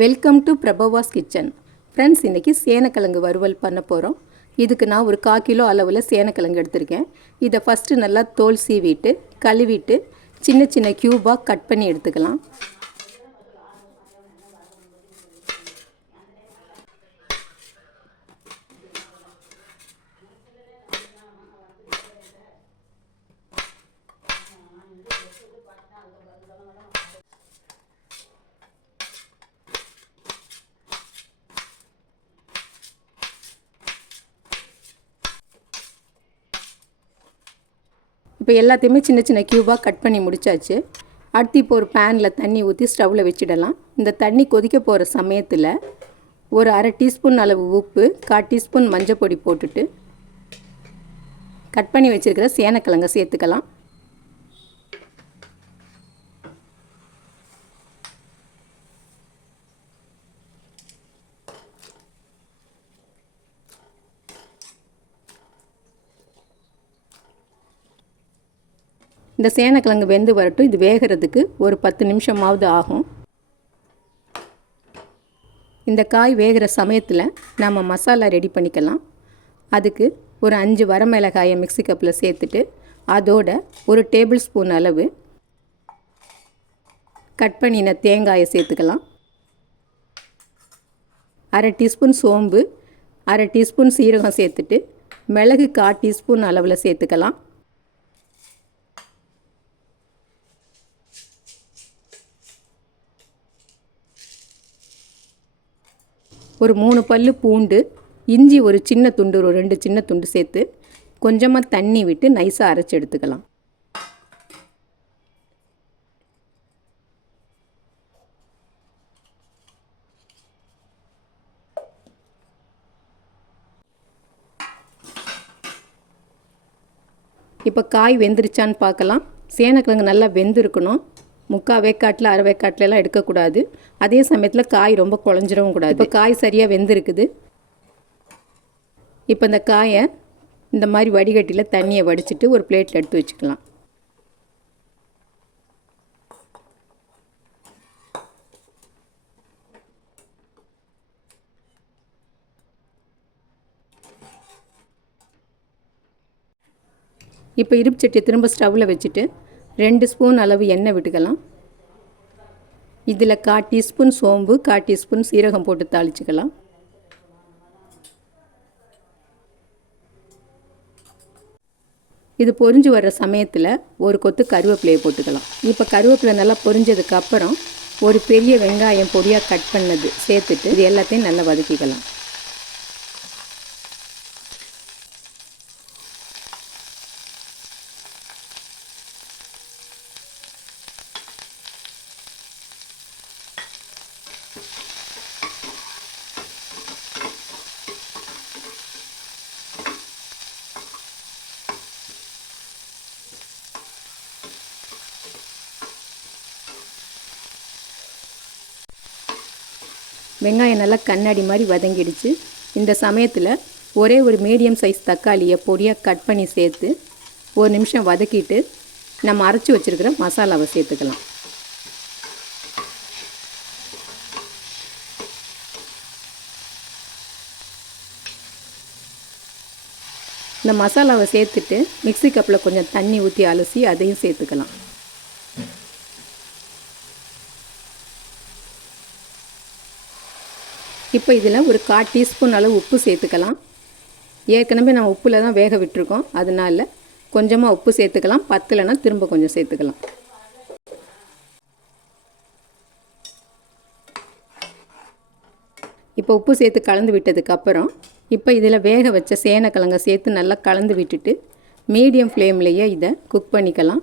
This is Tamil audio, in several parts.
Welcome to Prabhava's kitchen. Friends, இன்றைக்கி சேனக்கிழங்கு வறுவல் பண்ண போகிறோம். இதுக்கு நான் ஒரு 1/4 கிலோ அளவில் சேனக்கிழங்கு எடுத்திருக்கேன். இதை ஃபஸ்ட்டு நல்லா தோல் சீவிட்டு கழுவிட்டு சின்ன சின்ன க்யூபாக கட் பண்ணி எடுத்துக்கலாம். இப்போ எல்லாத்தையுமே சின்ன சின்ன க்யூபாக கட் பண்ணி முடித்தாச்சு. அடுத்து இப்போ ஒரு பேனில் தண்ணி ஊற்றி ஸ்டவ்வில் வச்சிடலாம். இந்த தண்ணி கொதிக்க போகிற சமயத்தில் ஒரு 1/2 டீஸ்பூன் அளவு உப்பு, 1/4 டீஸ்பூன் மஞ்சள் பொடி போட்டுட்டு கட் பண்ணி வச்சுருக்கிற சேனக்கிழங்கை சேர்த்துக்கலாம். இந்த சேனக்கிழங்கு வெந்து வரட்டும். இது வேகிறதுக்கு ஒரு 10 நிமிஷமாவது ஆகும். இந்த காய் வேகிற சமயத்தில் நம்ம மசாலா ரெடி பண்ணிக்கலாம். அதுக்கு ஒரு 5 வரமிளகாயை மிக்ஸி கப்பில் சேர்த்துட்டு அதோட ஒரு டேபிள் ஸ்பூன் அளவு கட் பண்ணின தேங்காயை சேர்த்துக்கலாம். 1/2 டீஸ்பூன் சோம்பு, 1/2 டீஸ்பூன் சீரகம் சேர்த்துட்டு மிளகு 1/4 டீஸ்பூன் அளவில் சேர்த்துக்கலாம். ஒரு 3 பல்லு பூண்டு, இஞ்சி ஒரு சின்ன துண்டு, ஒரு 2 சின்ன துண்டு சேர்த்து கொஞ்சமாக தண்ணி விட்டு நைஸாக அரைச்சி எடுத்துக்கலாம். இப்போ காய் வெந்துருச்சான்னு பார்க்கலாம். சேனக்கிழங்கு நல்லா வெந்திருக்கணும். 3/4 வேக்காட்டில் 1/2 வேக்காட்டிலலாம் எடுக்கக்கூடாது. அதே சமயத்தில் காய் ரொம்ப குழஞ்சிடவும் கூடாது. இப்போ காய் சரியாக வெந்திருக்குது. இப்போ இந்த காயை இந்த மாதிரி வடிகட்டியில் தண்ணியை வடிச்சிட்டு ஒரு பிளேட்டில் எடுத்து வச்சுக்கலாம். இப்போ இருப்பு சட்டியை திரும்ப ஸ்டவ்வில் வச்சுட்டு 2 ஸ்பூன் அளவு எண்ணெய் விட்டுக்கலாம். இதில் 1/4 டீஸ்பூன் சோம்பு, 1/4 டீஸ்பூன் சீரகம் போட்டு தாளிச்சுக்கலாம். இது பொரிஞ்சு வர்ற சமயத்தில் ஒரு கொத்து கருவேப்பிலையை போட்டுக்கலாம். இப்போ கருவேப்பிலை நல்லா பொரிஞ்சதுக்கப்புறம் ஒரு பெரிய வெங்காயம் பொடியாக கட் பண்ணது சேர்த்துட்டு இது எல்லாத்தையும் நல்லா வதக்கிக்கலாம். வெங்காயம் நல்லா கண்ணாடி மாதிரி வதங்கிடுச்சு. இந்த சமயத்தில் ஒரே ஒரு மீடியம் சைஸ் தக்காளியை பொடியாக கட் பண்ணி சேர்த்து 1 நிமிஷம் வதக்கிட்டு நம்ம அரைச்சி வச்சுருக்கிற மசாலாவை சேர்த்துக்கலாம். இந்த மசாலாவை சேர்த்துட்டு மிக்ஸி கப்பில் கொஞ்சம் தண்ணி ஊற்றி அலசி அதையும் சேர்த்துக்கலாம். இப்போ இதில் ஒரு 1/4 டீஸ்பூன் அளவு உப்பு சேர்த்துக்கலாம். ஏற்கனவே நம்ம உப்பில் தான் வேக விட்டுருக்கோம், அதனால் கொஞ்சமாக உப்பு சேர்த்துக்கலாம். பத்தலைன்னா திரும்ப கொஞ்சம் சேர்த்துக்கலாம். இப்போ உப்பு சேர்த்து கலந்து விட்டதுக்கப்புறம் இப்போ இதில் வேக வச்ச சேனக்கிழங்கை சேர்த்து நல்லா கலந்து விட்டுட்டு மீடியம் ஃப்ளேம்லேயே இதை குக் பண்ணிக்கலாம்.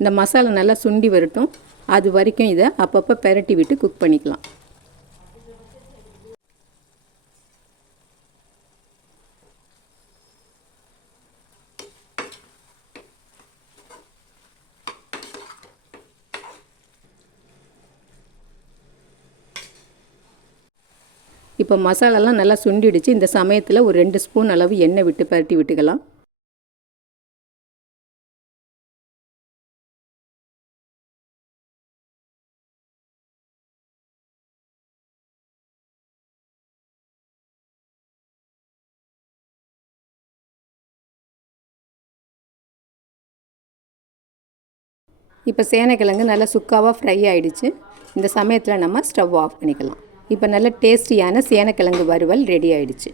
இந்த மசாலா நல்லா சுண்டி வரட்டும். அது வரைக்கும் இதை அப்பப்போ பெரட்டி விட்டு குக் பண்ணிக்கலாம். இப்போ மசாலாலாம் நல்லா சுண்டிடுச்சு. இந்த சமயத்தில் ஒரு 2 ஸ்பூன் அளவு எண்ணெய் விட்டு பரட்டி விட்டுக்கலாம். இப்போ சேனைக்கிழங்கு நல்லா சுக்காவாக ஃப்ரை ஆகிடுச்சு. இந்த சமயத்தில் நம்ம ஸ்டவ் ஆஃப் பண்ணிக்கலாம். இப்போ நல்ல டேஸ்டியான சேனைக்கிழங்கு வறுவல் ரெடி ஆகிடுச்சு.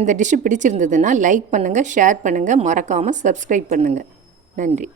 இந்த டிஷ்ஷு பிடிச்சிருந்ததுன்னா லைக் பண்ணுங்கள், ஷேர் பண்ணுங்கள், மறக்காமல் சப்ஸ்கிரைப் பண்ணுங்கள். நன்றி.